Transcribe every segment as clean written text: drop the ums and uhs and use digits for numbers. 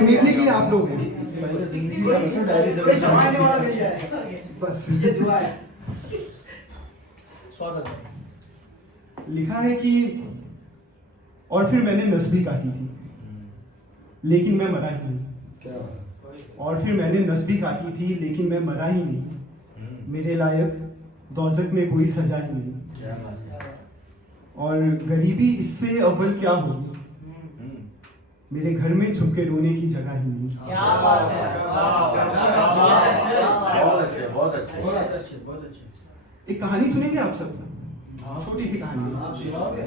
समेटने के लिए आप लोग हैं। बस ये दुआ है। स्वागत है। लिखा है कि और फिर मैंने नस भी काटी थी लेकिन मैं मरा ही नहीं। और फिर मैंने नस भी काटी थी लेकिन मैं मरा ही नहीं। मेरे लायक दौजक में कोई सजा ही नहीं। और गरीबी इससे अव्वल क्या होगी, मेरे घर में छुप के रोने की जगह ही नहीं। क्या बात है, बहुत अच्छे। एक कहानी सुनेंगे आप सब? छोटी सी कहानी। आप सुनाओगे?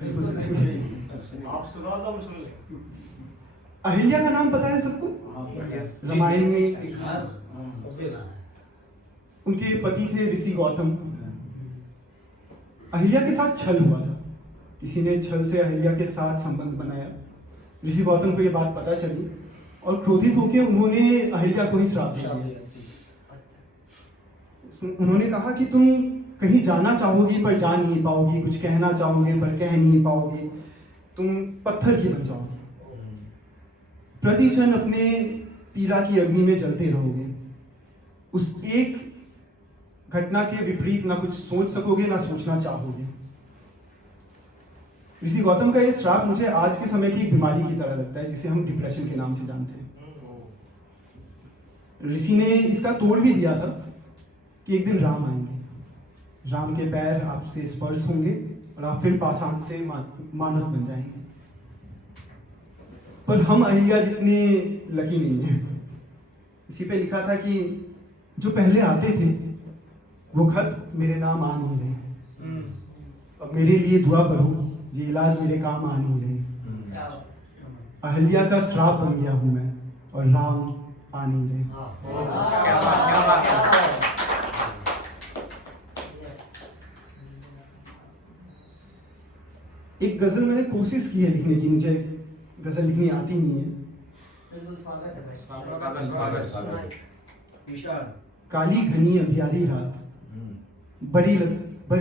बिल्कुल सुनेंगे। आप सुनाओ तो हम सुन लें। अहिल्या का नाम पता है सबको? रामायण में उनके पति थे ऋषि गौतम। अहिल्या के साथ छल हुआ था। किसी ने छल से अहिल्या के साथ संबंध बनाया। ऋषि गौतम को यह बात पता चली और क्रोधित होकर उन्होंने अहिल्या को ही श्राप दिया। उन्होंने कहा कि तुम कहीं जाना चाहोगी पर जा नहीं पाओगी, कुछ कहना चाहोगे पर कह नहीं पाओगे, तुम पत्थर की बन जाओगे, प्रति क्षण अपने पीड़ा की अग्नि में जलते रहोगे। उस एक घटना के विपरीत ना कुछ सोच सकोगे ना सोचना चाहोगे। ऋषि गौतम का ये श्राप मुझे आज के समय की एक बीमारी की तरह लगता है जिसे हम डिप्रेशन के नाम से जानते हैं। ऋषि ने इसका तोड़ भी दिया था कि एक दिन राम आएंगे, राम के पैर आपसे स्पर्श होंगे और आप फिर पाषाण से मानव बन जाएंगे। पर हम अहिल्या जितने लकी नहीं है। इसी पे लिखा था कि जो पहले आते थे वो खत मेरे नाम आ नहीं रहे, अब मेरे लिए दुआ करो, ये इलाज मेरे काम आ नहीं रहे। अहिल्या का श्राप बन गया हूं मैं और राम आ नहीं रहे। एक गजल मैंने कोशिश की है लिखने की, मुझे गजल लिखनी आती नहीं है। काली घनी अंधियारी रात, बड़ी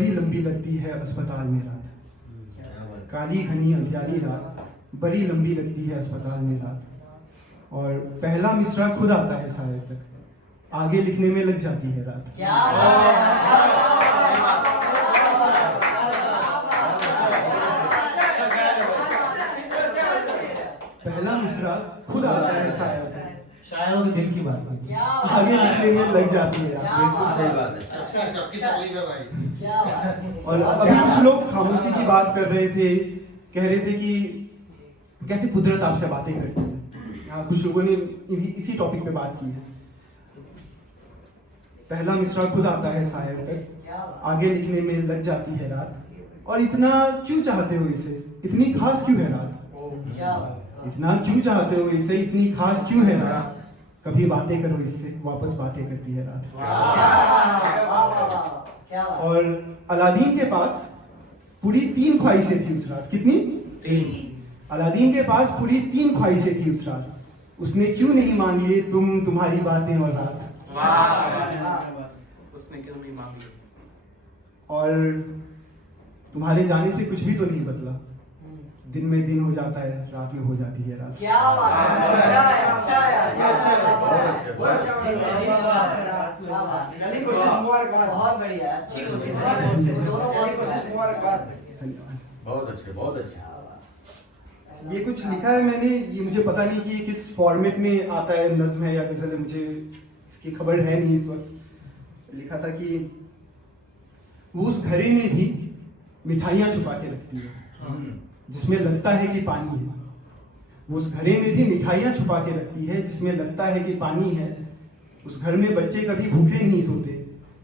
लंबी लगती है अस्पताल में रात। काली घनी अंधियारी रात, बड़ी लंबी लगती है अस्पताल में रात। और पहला मिसरा खुद आता है शायद तक, आगे लिखने में लग जाती है रात। पहला मिसरा खुद आता है शायद तक, शायरों के दिल की बात है। आगे लिखने में लग जाती है। बिल्कुल सही बात है। सबकी तकलीफ है भाई। और अभी कुछ लोग खामोशी की बात कर रहे थे, कह रहे थे कि कैसे कुदरत आपसे बातें करती है। यहाँ कुछ लोगों ने इसी टॉपिक पे बात की है। पहला मिसरा खुद आता है शायर तक, आगे लिखने में लग जाती है रात। और इतना क्यों चाहते हो इसे, इतनी खास क्यों है रात? इतना क्यों चाहते हो इसे, इतनी खास क्यों है रात? कभी बातें करो इससे, वापस बातें करती है रात। और अलादीन के पास पूरी 3 ख्वाहिशें थी उस रात। कितनी? 3। अलादीन के पास पूरी 3 ख्वाहिशें थी उस रात। उसने क्यों नहीं मांगी तुम्हारी बातें और रात? उसने क्यों नहीं मांगी? और तुम्हारे जाने से कुछ भी तो नहीं बदला। दिन में दिन हो जाता है, रात में हो जाती है रात। क्या बात है, अच्छा है। बहुत बढ़िया, अच्छी कोशिश। बहुत अच्छे। ये कुछ लिखा है मैंने, ये मुझे पता नहीं कि ये किस फॉर्मेट में आता है, नज्म है या गजल है, मुझे इसकी खबर है नहीं इस वक्त। लिखा था कि वो उस घड़े में भी मिठाइयां छुपा के रखती है जिसमें लगता है कि पानी है। वो उस घड़े में भी मिठाइयां छुपा के रखती है जिसमें लगता है कि पानी है। उस घर में बच्चे कभी भूखे नहीं सोते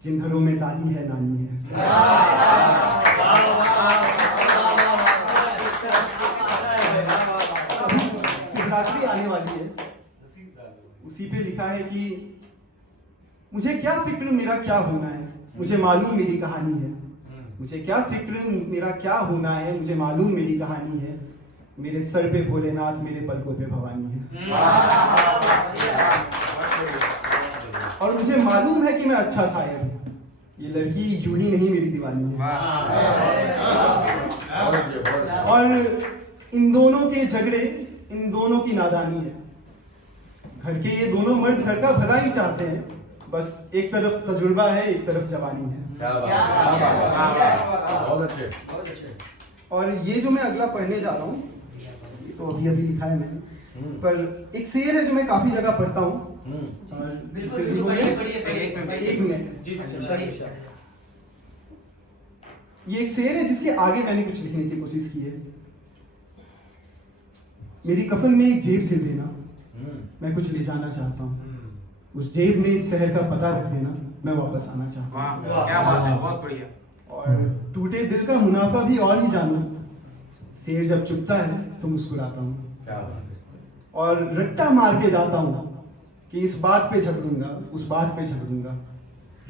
जिन घरों में दादी है, नानी है। शिवरात्रि आने वाली है, उसी पे लिखा है कि मुझे क्या फिक्र मेरा क्या होना है, मुझे मालूम मेरी कहानी है। मुझे क्या फिक्र मेरा क्या होना है, मुझे मालूम मेरी कहानी है। मेरे सर पे भोलेनाथ, मेरे पलकों पे भवानी है। और मुझे मालूम है कि मैं अच्छा शायर हूँ। ये लड़की यूं ही नहीं मेरी दीवानी है। और इन दोनों के झगड़े, इन दोनों की नादानी है। घर के ये दोनों मर्द घर का भला ही चाहते हैं, बस एक तरफ तजुर्बा है, एक तरफ जवानी है। क्या बात क्या है, बात क्या है, बात क्या है। बात है। बहुत अच्छे। बहुत अच्छे। और ये जो मैं अगला पढ़ने जा रहा हूँ, ये तो अभी अभी लिखा है मैंने, पर एक शेर है जो मैं काफी जगह पढ़ता हूँ। और बिल्कुल किसी को बिल्कुल ये- पढ़िए एक मिनट। जी पढ़िए। ये एक शेर है जिसके आगे मैंने कुछ लिखने की कोशिश की है। मेरी कफन में एक जेब सिल देना, मैं कुछ ले जाना चाहता हूँ। उस जेब में इस शहर का पता रख देना, मैं वापस आना चाहता हूँ। वाह क्या बात है, बहुत बढ़िया। और टूटे दिल का मुनाफा भी और ही जानू, शेर जब चुपता है तो मुस्कुराता हूँ। क्या बात है। और रट्टा मार के जाता हूँ कि इस बात पे झगड़ूंगा, उस बात पे झगड़ूंगा।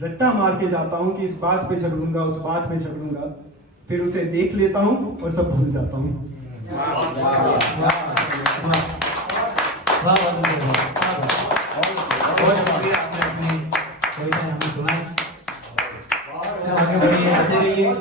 रट्टा मार के जाता हूँ कि इस बात पे झगड़ूंगा, उस बात पे झगड़ूंगा। फिर उसे देख लेता हूँ और सब भूल जाता हूँ। बहुत शुक्रिया, आपने अपनी कविता हमें सुनाई। आगे बढ़िए, आते रहिए।